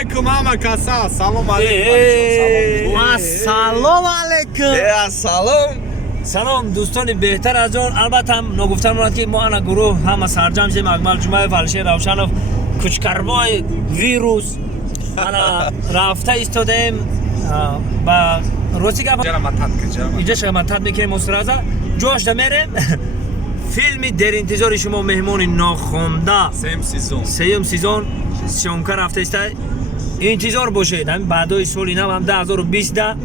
алейкум ҳама каса. Салом алейкум. Ассалом алейкум. Ассалом. Салом дӯстони беҳтар аз он. Албатта ногуфтан монад ки мо ана гурӯҳ ҳама сарҷам шудем. Акмал Ҷумаев, Алишер Равшанов, Кучкарбой, Вирус ана рафта истодаем ба рости гап инҷа шаматат мекунем мусраза ҷошда мерем. Филми деринтизори шумо меҳмони нохонда сеюм сезон сёмка рафта иста. Интизор бошед. Ҳамин баъдои соли нав ҳам 2020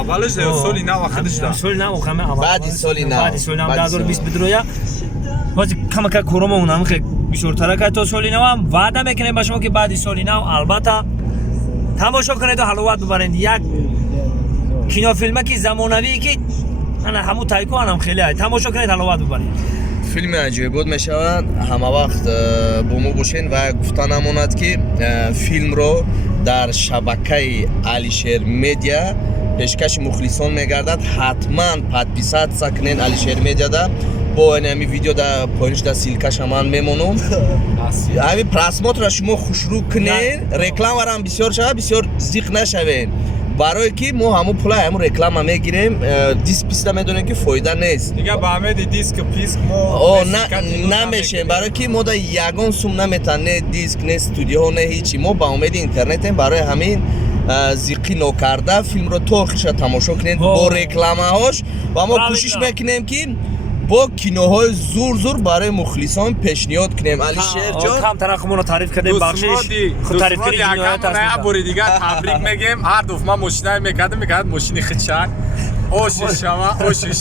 аввалаш соли нав соли нав баъди соли нав 2020 бидроя ҳозир камака коромон ҳам хе бисёртара кай то соли нав ҳам ваъда мекунем ба шумо ки баъди соли нав албатта тамошо кунеду ҳаловат бибаред. Як кинофилмаки замонавие ки ана ҳаму тайкоанам хеле ай тамошо кунед ҳаловат бибаред. филми аҷоибот мешавад. ҳама вақт бо мо бошен ва гуфта намонад ки филмро дар шабакаи Алишер Медиа пешкаши мухлисон мегардад. ҳатман подписатсия кунед Алишер Медиада. бо ҳамин видео дар поинҷда силкаша ман мемонам. ҳамин просмотрро шумо хушрӯ кунед. рекламарам бисёр шавад, бисёр зиқ нашавед. барое ки мо ҳаму пулай ҳаму реклама мегирем. диск писта медонем ки фоида нест. дига ба ҳамеди диск писк мо намешем. барое ки мо да ягон сум наметан, не диск, не студиоҳо, не ҳичи. мо ба умеди интернетем. барои ҳамин зиқӣ нокарда филмро то охирша тамошо кунед бо рекламаҳош. ва мо кӯшиш мекунем ки бо киноҳои зур барои мухлисон пешниҳод кунем. Алишер ҷон кам тарақмонро таъриф кардем. Бахшиш худ таъриф кунед. якамона бори дига табрик мегем. ҳар дуфт ман мошинаи мекардам мошини хичак оши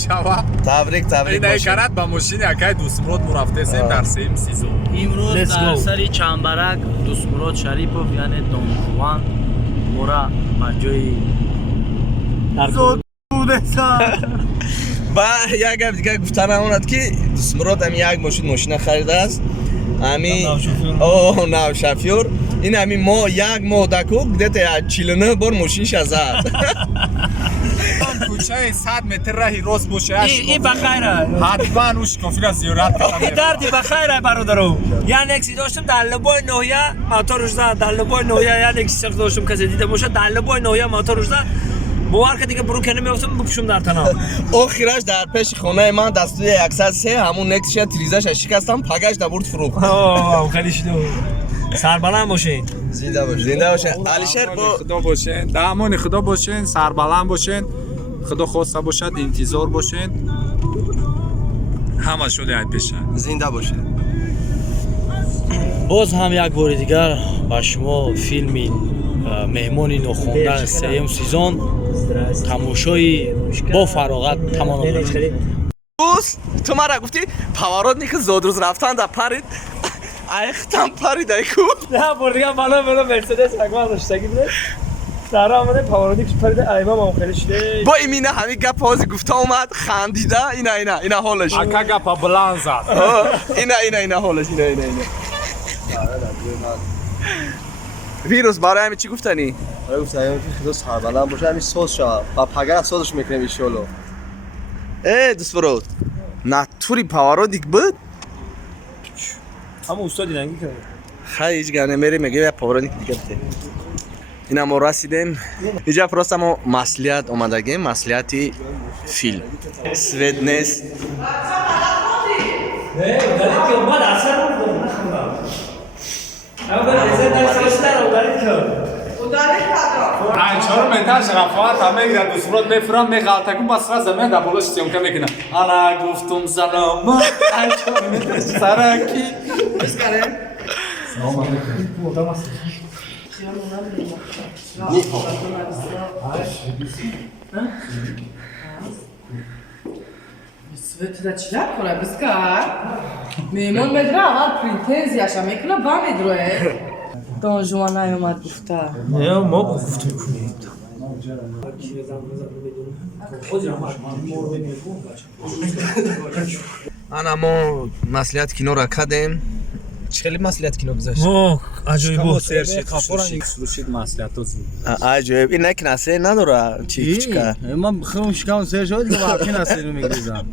шава табрик инаи карад ба мошини акай Дӯстмурод мо рафтесем дар сеюм сезон. имрӯз дар сари чамбарак Дӯстмурод Шарипов яъне Дон Жуан мора ба ҷои ба як гап дига гуфта намонад ки Дӯстмурод ҳамин як мошина харидааст. ҳамин навшафёр ин ҳамин мо як моҳ даку где-то 49 бор мошинша зад. кӯчаи 100 метр раҳи рост боша ин бахайр ҳатман уш кофира зиёрат ин дарди бахайр бародаро. янекси доштум дар лубои ноҳия моторуш зад. дар лубои ноҳия янекси сиқ доштум касе дида бошад. дар лубои ноҳия моторуш зад. бовар ка дига бурӯ ка намеофтам букушум дар танам. охираш дар пеши хонаи ман дастуи 103 ҳамун нексиша тризаша шикастам пагаш да бурд фурӯхт. хеле шудо. Сарбаланд бошед. зинда бошед. Алишер бо худо бошен. дар амони худо бошен. Сарбаланд бошен. худо хоста бошад. интизор бошен. ҳама шуде айт пеша. зинда бошед. боз ҳам як бори дигар ба шумо филми меҳмони нохонда сеюм сезон тамошои бо фароғат тамом кунед. ту мара гуфти поворотники зодруз рафтан да парид. айхтам парид айку. на бор дига бала мерседес акмал доштаги буд. сара омаде поворотник парид айва мам хеле шуде. бо имина ҳамин гап ҳозир гуфта омад хандида. ина ҳолаш. ака гапа буланд зад. ина ҳолаш. вирус барои ҳамин чӣ гуфтанӣ? گفتم که خدا سربلند باشه همین ساز شود و پگر سازش میکنیم انشالله. Дӯстмурод натури поворотник буд. ҳама устоди нанги кард. хай ҳеҷ гап намерем мега як поворотник дига бите. ина мо расидем. инҷа просто мо маслиҳат омадагем. маслиҳати филм свет нест. ай чор меташ рафат ҳама гира Дӯстмурод мефурам меғалтаку басра замин да болош сёмка мекунам. ана гуфтум салом ай чор меташ сараки бискаре салом алейкум. Svetida čila kola biska. Memon medra aval printeziyaša mekuna ba medroe. Don Juan nayomat gufta. ما گفتیم کنید. ана мо маслиҳат киноро кардем. خیلی مسئولیت کینو گذاشت. اوه عجیب بود. سروشید مسئولیت تو عجیب این نکن اصلا نداره چی چیکار. من بخوام شکام سر شد دیگه واقعا اصلا میگیرم.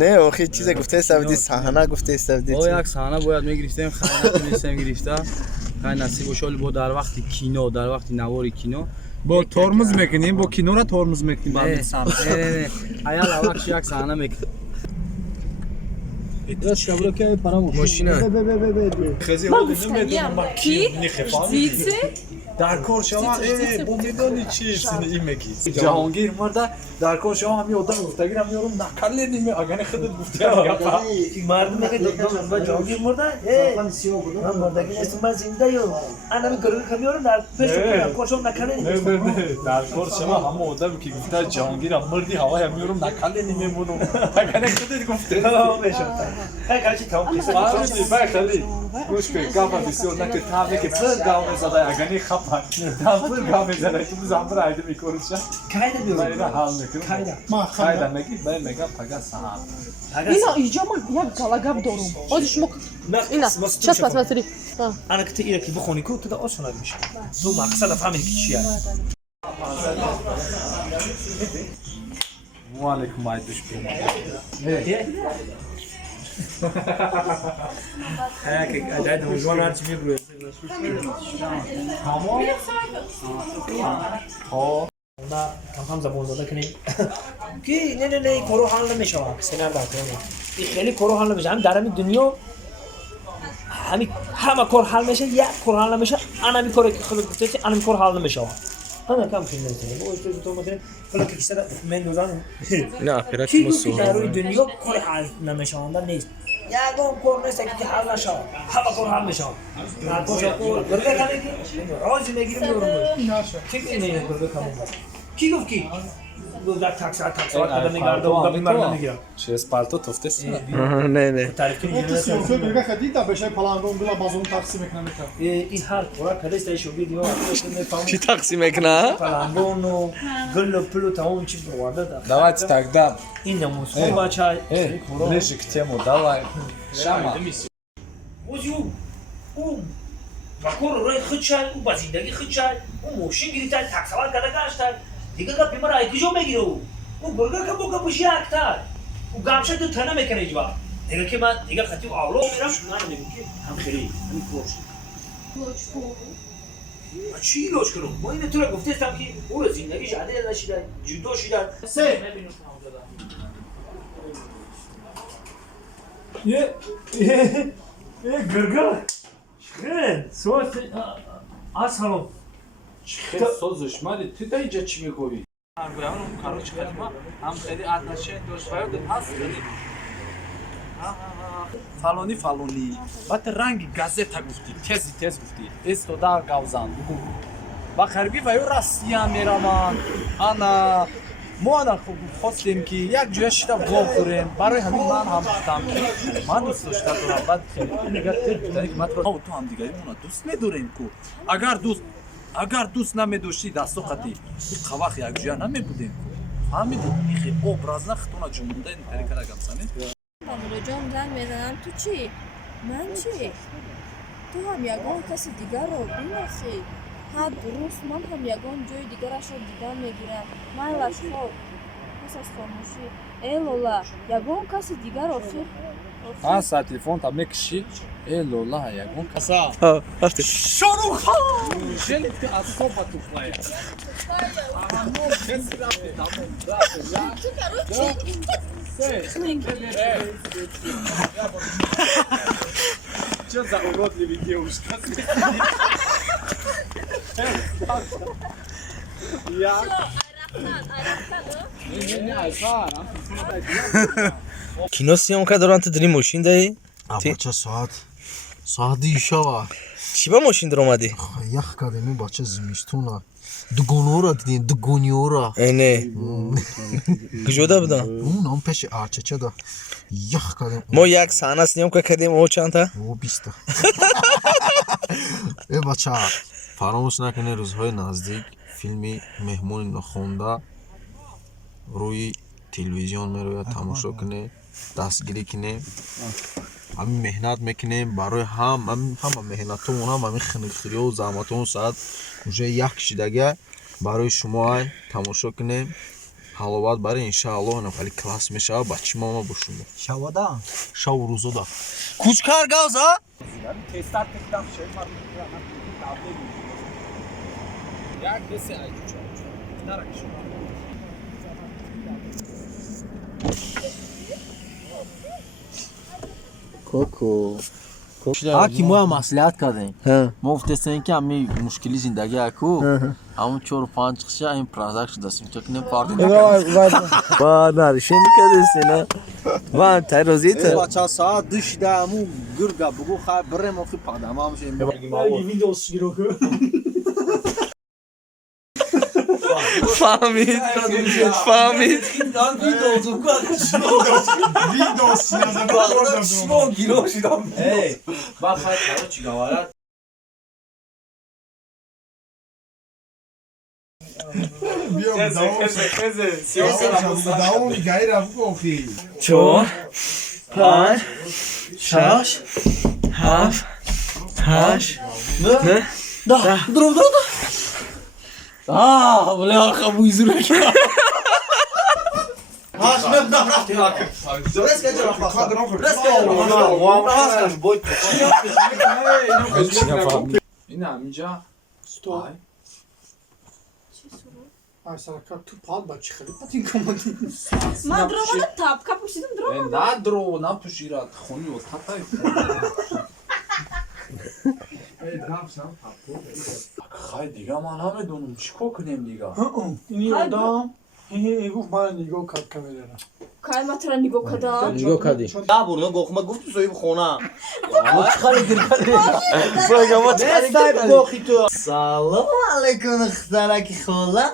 نه آخه چیزی گفته استفاده صحنه گفته استفاده. او یک صحنه باید میگرفتیم خیلی نتونستیم گرفته. хай насиб бошад бо дар вақти кино дар вақти навори кино бо тормуз мекунем бо кинора тормуз мекунем ба мисам не аял авакш як саҳна мекунем Машина. хези Ма ҳоли гуфтам намедонам ба ки ки фаҳмидӣ птицы дар кор шава бо медони чи ин меги ҷаҳонгир марда дар кор шава ҳами одам гуфтагирам ёрум накале ниме агани худат гуфтаям гапа مردم میگه دکتر با جانگیر مرده من مردگی نیستم من زنده ام انا میگم که میارم در پیش کنم کوشم نکنه дар кор шава ҳама одаме ки гуфта ҷаҳонгирам мирди ҳавая меёрум накале nimемунум агани худат гуфтаям کارچی تمام فهمیدی بخلی گوش کن گفت بسیار نکه تامه که پر گاو میزده اگه خپن تام پر گاو میزده که مزامر ایده میکنش کایده من بیارم اینا حال میکنم خایده میگی من میگم پگا سهام ино иҷо ман як галагап дорум оди шумо ина час посмотри انا كنت إيرك بخوني كنت ده أصلا مش ثم مقصد فهمي كيشيا وعلیکم عیدش بیم هيك أدعي وجوان عارف بيقولوا ما كم خمسة بوزة كني كي نه كورو حال نمیشه سنار داده این خیلی کورو حال نمیشه هم درم دنیا همه کور حال میشه یا کور حال نمیشه انا می کاری که خلق گفته انا می کور حال نمیشه انا کم فیلم نمیشه با استاد تو مثلا فلان که کسی من دوزان نه آخرت کی مصو گفتی که روی دنیا کور حال نمیشه اون نیست یا گم کور نیست که حال نشه همه کور حال میشه نه کور برگه کنه که راز میگیرم میورم کی اینه برگه کنه کی گفت کی گفت تاکسی قدم میگرده و قبل مرد نمیگیرم چیز پالتو توفتس نه نه تعریف کنی Siyasi bölge kadıydı, beşe falan rondola bazonu taksim eklemek. این هر کورا کدش تایشو ویدیو چی تقسیم کنه فلاندون و گل و پلو تمام چیز رو وارده داد давайте тогда این نموز خون بچه ближе к тему давай шама وزیو او وکور روی خود شد او با زندگی خود شد او موشین گریتن تکسوال کده گشتن دیگه که بیمار ایکیجو میگیره او برگه که بگه بشی اکتر او گمشه دو تنه میکنه ایجوا دیگه که من دیگه خطی و اولو میرم من میگم که هم خیلی همین کوچ چی لوچ کنم ما این تو را گفتم که او را زندگیش عدل نشیدن جدا شدن سه یه گرگر خیلی سوال سلام خیلی سازش مالی تو تا اینجا چی میگویی؟ короче ма ҳам хеле отношения дошт ҳаст фалони баъд ранги газета гуфтӣ тез гуфтӣ истода гавзан ба қарби ва ё россия мераванд ана мо ана хостем ки як ҷоя шида гов хӯрем барои ҳамин ман ҳам гуфтам ки ман дӯст дошта дорам баъд нигар тез гуфтани ки матро ту ҳамдигаримона дӯст медорем ку агар дӯст намедоштӣ дастоқати қавах якҷоя намебудем фаҳмиди ихе образна хитона ҷумбуда ин тарикара гапсанед Амуроҷон зан мезанам ту чӣ? Ман чӣ? Ту ҳам ягон каси дигарро бинасӣ? Ҳа дуруст ман ҳам ягон ҷои дигарашро дидан мегирам. Майлаш хоб. Пас аз хомӯшӣ. Лола, ягон каси дигар охир. аса телефонта мекишӣ лола ягон каса рафти шорухон жели ты особо тухлая Что за уродливый девушка? Я... Не, Айсар, кино съёмка доран ту дари мошин даи Бача saat dişava. чӣ ба мошин дар омадӣ Ях кадеми бача зимистуна. Дугонора дидин, дугониора. не куҷода будан Унам пеши арчачада. Ях кадем. мо як саҳна съёмка кардем о чанда О 20. Бача, фаромӯш накунед рӯзҳои наздик филми Меҳмони нохонда рӯи телевизион мерояд, тамошо кунед, дастгирӣ кунед. ҳамин меҳнат мекунем барои ҳама меҳнатомон ҳам ҳамин хинихириҳо заҳматҳои саат уже як кишидага барои шумо ай тамошо кунем ҳаловат баре иншааллоҳ нафали класс мешавад ба чӣ мама бо шумо шавада шаву рӯзода кучкар гавза Yani testat tekrar şey var. Ya dese ay çok. Narak şu. کوکو آکی ما مصلحت کردیم ها ما گفتیم که همین مشکلی زندگی اکو همون 4-5 قشه این پرازک شده سیم چون که پارتی با نرشین کردی نه با تایروزیت بچا ساعت دشته امو گرگا بگو خواهی بره موقعی پادم هم شیم فهمید فهمید چهار 5 6 7 8 9 10 آه ولی آخه بویزونه که این همینجا Сто. Ай, сарака, ту пад ба чӣ хеле патин командӣ. Ман дромада тапка пӯшидам дром. на дро на пушира хуни вот хатай. Хай дига ман намедонам чико кунем дига. Ини одам гуфт мана нигоҳ кард камераро. Кай ма тора нигоҳ кардам. نگاه کردی دا برنو گوخما گفت صاحب خونه سلام علیکم اخترک خولا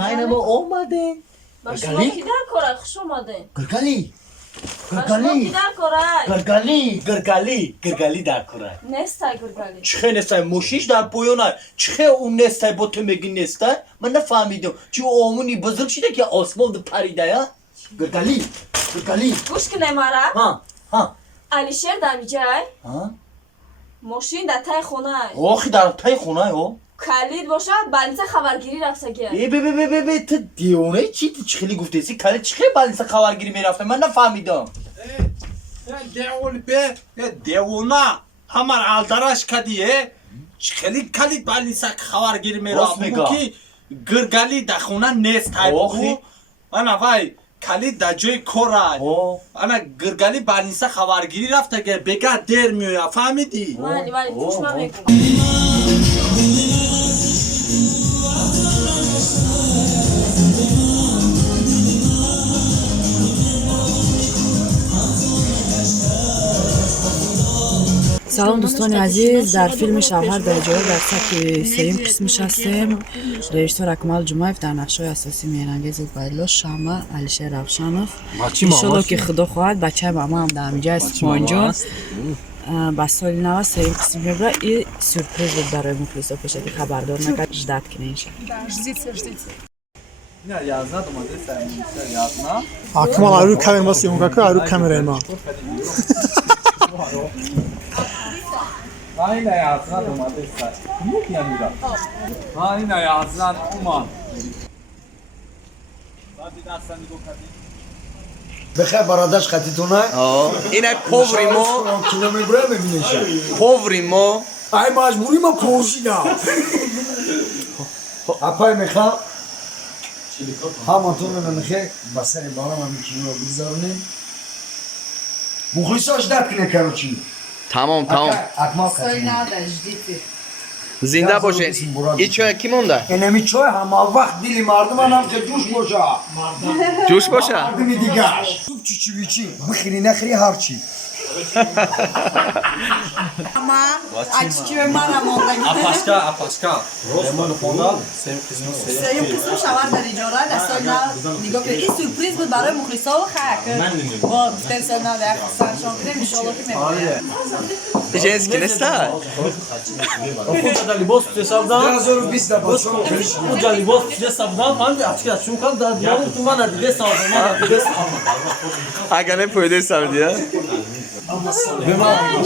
خیلی ما اومدین ба шумо ки дар кора хуш омадем. گرگلی ба шумо ки дар кора گرگلی در کره нестай гургали. چخه نستای موشیش در پویونه چخه اون نستای با تو میگی نستای من نفهمیدم چی آمونی بزرگ شده که آسمان ده پریده یا گرگلی гӯш кунем мара. ها алишер дамиҷай ها мошин дар таи хонае. آخی در تای خونه ها калид бошад балниса хабаргирӣ рафтагия. بی تو دیونه چی چی خیلی گفته سی کلی چی خیلی بالیسا خبرگیری میرفته من نفهمیدم دیونا همار алдараsh кадие خیلی کلی بالیسا خبرگیری راست میرفته میگه. کی گرگلی در خونه نیست آخی. تای انا وای کلی در جای کورای انا گرگلی بالیسا خبرگیری رفته که بگه دیر میویا فهمیدی мали пӯш намекунам. سلام دوستان عزیز، در فیلم شوهر در جوار در سبک سوم قسمش هستیم. رژیسور اکمل جمعیف، در نقش‌های اساسی میرانگیز بایلو، شمع، علیشیر رفشانوف. انشالله که خدا خواهد بچه ماما هم در همینجا است مانجا. با سال نو سوم قسم میبره این سورپریز بود برای مخلصا باشه که خبردار نکرد جدت کنه انشالله. نه یازنا اومده سر یازنا Акмал арӯ камера ма сиёмка ку арӯ камераи ма. این یازنا اومده سر میگم میرا این یازنا اومد بعد دستن نگاه کردی بخیر برادرش خطیتونه اینه پووری ما کیلومتر ببینیش پووری ما ای مجبوری ما پوشیدم اپای میخوام همانطور نمیخواه بسر بالا ما میکنیم رو بگذارونیم مخلصاش درد کنه کرو چی تمام اکمال سال خطیتونه نو در جدیدی. زنده باشین این چای کی مونده اینمی چای همه وقت دیلی مردم هم که جوش باشه جوش باشه مردمی دیگرش توب چی بیچی بخیری نخیری هرچی Ama açıkçası ben amondayım. Apaşka. Roman Fondal. سوم قسم شوهر در اجاره در سال نو نگاه کنید. این سورپریز بود برای مخلصا و خاک. با گفتن سال نو در سرشان کنیم انشالله که میبریم. جنس کی نسته خود لباس تصدام 2020 دا باشه خود لباس تصدام من açık چون kan da diyorum ki bana diye sağlam اگه نه پویده سمدیه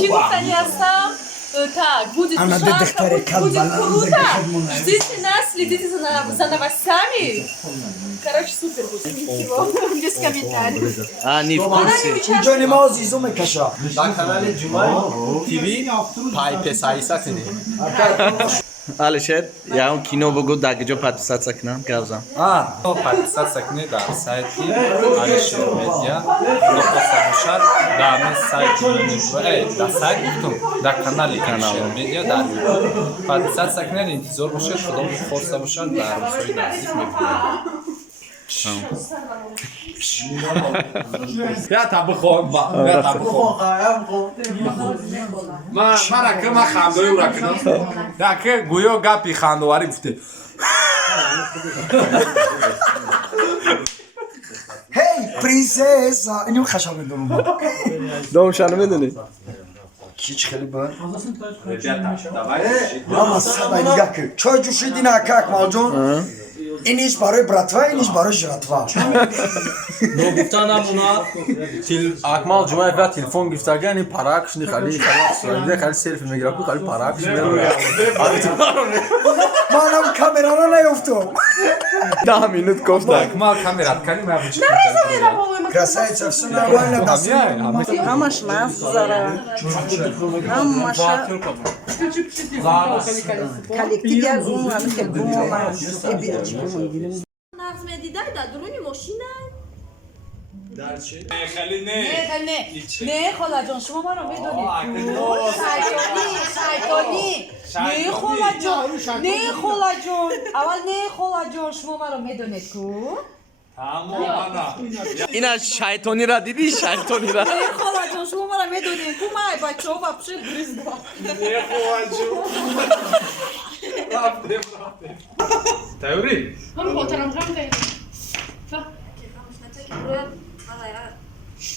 ҷи гуфтанӣ ҳастам? Так, будет Она жарко, дыхтаре будет калбала, круто. дыхтаре Ждите нас, следите за новостями. Короче, супер будет. Ничего, без комментариев. ани курси ҷони мо азизу мекаша дар канали ҷумаи тв пайпесаисакини алишер ягон кино бугу дагиҷо подписатсия кунам гавзам подписаться кунед дар сайти Алишер Медиа. Худо хоста бошад дар ҳамин сайти дар сайт гуфтум дар канали Алишер Медиа дар YouTube подписаться кунед, интизор бошед. Худо хоста бошад дар рӯзҳои наздик мебинед. Я та бихом я та бихом мара ки ма хандои ура кунам я ки гӯё гапи хандоварӣ гуфте ҳей принсеса иним хашаме дорум домшану медонӣ чич хеле ба ребята давай мама садай нигах кир чой ҷӯшидина как малҷон иниш барои братва иниш барои жиратва ногуфта намонад акмал ҷумаев ва телефон гирифтаган ин паракшни хали хали селфи мегирам хали паракш манам камераро наёфтум 10 минут гуфта акмал камерат канӣ ма бучи красавица всё нормально Ҳамаш маст зара. Ҳамаша коллектив як гуман ки гуман. Нағз медидай дар дуруни мошина. Не холаҷон шумо маро медонед. Шайтони. Не холаҷон. Аввал не холаҷон шумо маро медонед ку? ина шайтонира дидӣ шайтонира Не холаҷон шумо маро медонед ку? Май бачаҳо вообще брызгва. тайёрӣ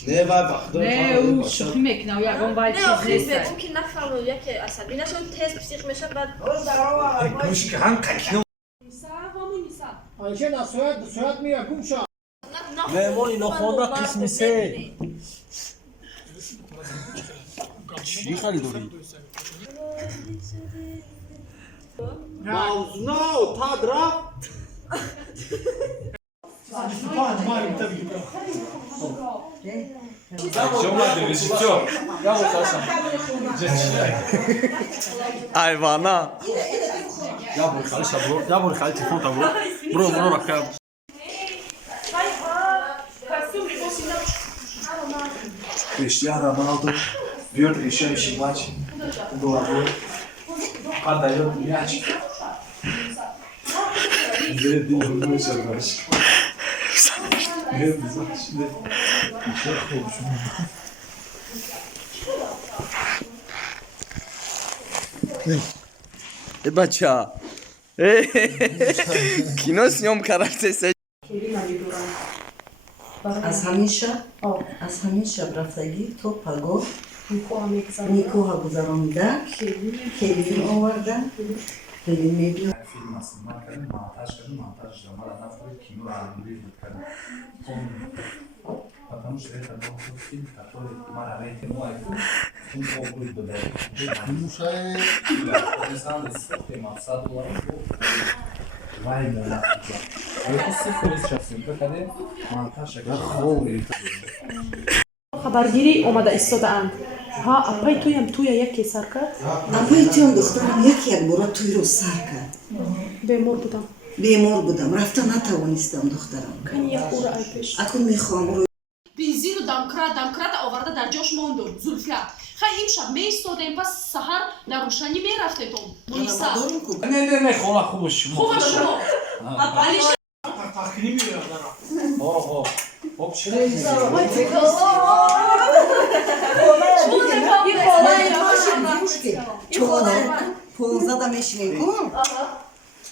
Не ӯ шӯхӣ мекунад ягон вай чиз нест. ун ки нафаҳмад яке асабӣ нашуд тез псих мешавад баъд Алишер на сурат мира гум шуд. меҳмони нохонда қисми се чӣ харидорӣ айвана ябори хали телефон табро бро рака Cristiano Ronaldo viu решающий матч головой, подает мяч. бача кино снём карактеса аз ҳамиша рафтагӣ то пагоҳ никоҳа гузаронида келин оварда келин медиё Потому что это был тот фильм, который Мара рейтинговый хабаргирӣ омада истодаанд. Ҳа апаи туям туя яке сар кард? апаи туям духтарам як бора туйро сар кард. Бемор будам рафта натавонистам духтарам. Акун мехоҳам бензину дамкрата оварда дар ҷош мондум зулфия. Хай имшаб меистодем пас саҳар дар рӯшанӣ мерафтедум. Муниса не хола хуба шумо хуба шумо Алишер понзада мешинем кун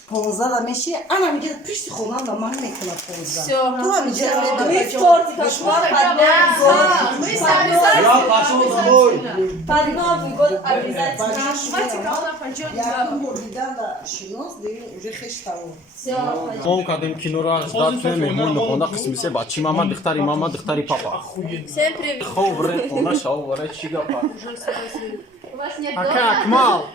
понзада меши ана миҷа пишти хонам ба ман мекунад понзда ту ҳамиҷа мо кардем киноро дар меҳмони нохонда қисми се бачи мама духтари мама духтари папа хоб ре хона шав вара чӣ гапа ака акмал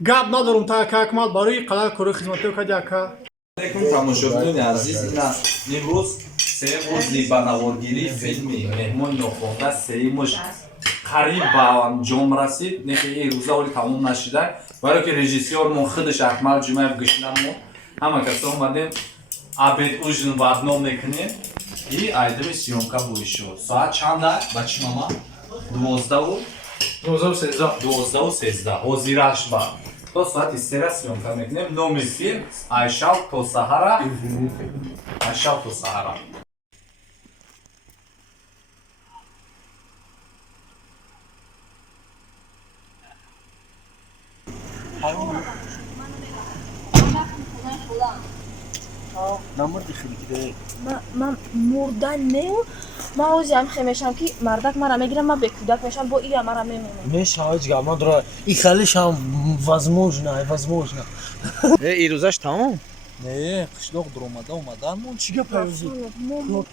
гап надорум та ака акмал барои қала кори хизматиё кади ака алейкум тамошобинони азиз ина имрӯз сеюм рӯзи ба наворгирии филми меҳмони нохонда сеюмуш қариб ба анҷом расид нехи ин рӯза оли тамом нашида баро ки режиссёрмон худаш акмал ҷумаев гӯшнамон ҳама касо омадем абед ужин варно мекунем и айдами сёмка будишо соат чанда бачи мама 12:13 ҳозираш ба то соати 3 сёмка мекунем номи филм айшав то саҳара айшав то саҳара ман мурда не ман озиам хемешам ки мардак мара мегирам ман бекудак мешам бо ия мара мемонам мешавад ҷига мадро и халишам возможно ин рӯзаш тамом не қишлоқ дуромада омаданмон чӣ гапаёзи мо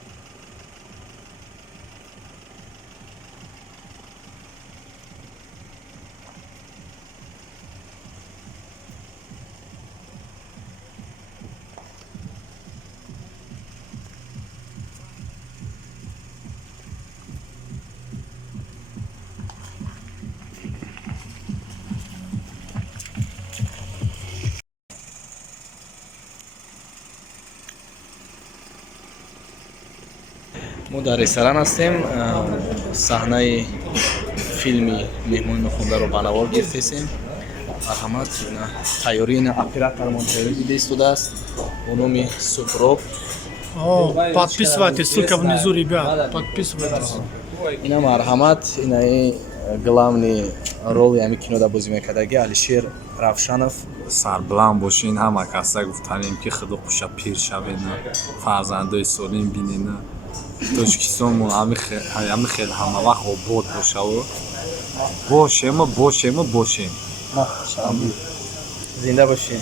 дар ресторан ҳастем саҳнаи филми меҳмони нохондаро ба навор гирифтесем марҳамат тайёрии оператормон тайёрии истодааст бо номи сухроб подписывайтесь ссылка внизу ребят подписывайтесь ина марҳамат инаи главни роли ами кинода бозӣ мекардаги Алишер Равшанов сарбуланд бошин ҳама каса гуфтанем ки худо қуша пир шавена фарзандои солим бинена тоҷикистонмон ҳами хел ҳама вақт обод бошаву бошем зинда боши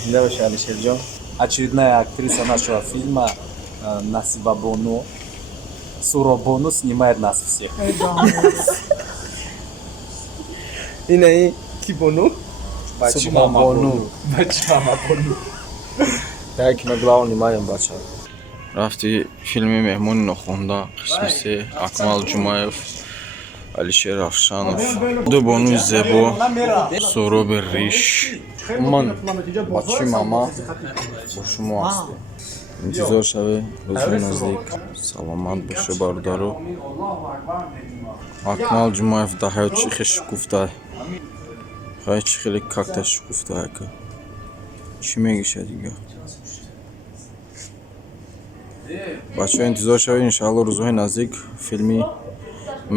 Алишерҷон очередная актриса нашего фильма Насиба Боно Суробону снимает нас всех инаи ки бону Бачи мама Бону як кино главный маем бача рафти филми меҳмони нохонда қисмиси Акмал Ҷумаев Алишер Равшанов ду бонуи зебо Суроби Риш ман бачи мама бо шумо ҳастем интизор шаве рӯзи наздик саломат боше бародаро Акмал Ҷумаев да ҳаёт чӣ хел шукуфта ҳаёт чӣ хеле какта шукуфта ака чӣ мегиша дига бачаҳо интизор шавед иншаалло рӯзҳои наздик филми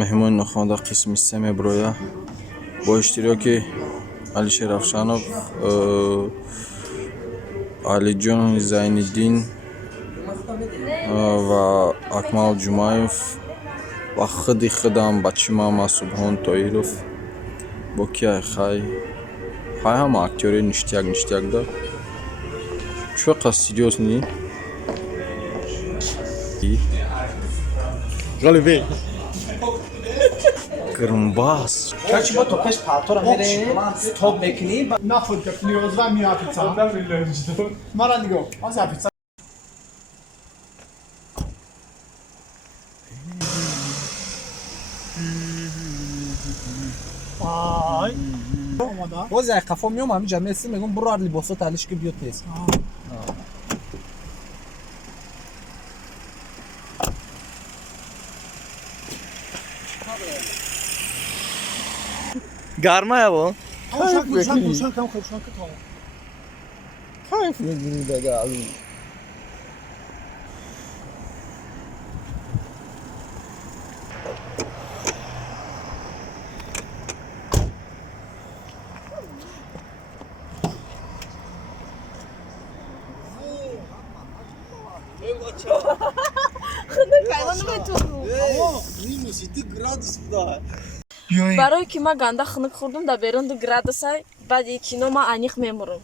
меҳмони нохонда қисми 3 меброя бо иштироки Алишер Равшанов Алиҷон Зайниддин ва Акмал Ҷумаев ва худи худам бачи мама Субҳон Тоиров бо кия хай ҳама актёри ништяк да чӯқа серьёзни галибе Грмбас Короче, вот только палтора мере, стоп мекни. на фотка ниёзва миапица мара нигоҳ аз апица ай боз як қафо меом ҳамиҷа меси мегум буро ар либосо талиш ки биё тез гармаяво кайф мегирӣ дага барои ки ман ганда хунук хӯрдум дар берун 2 градусай баъди кино ман аниқ мемурам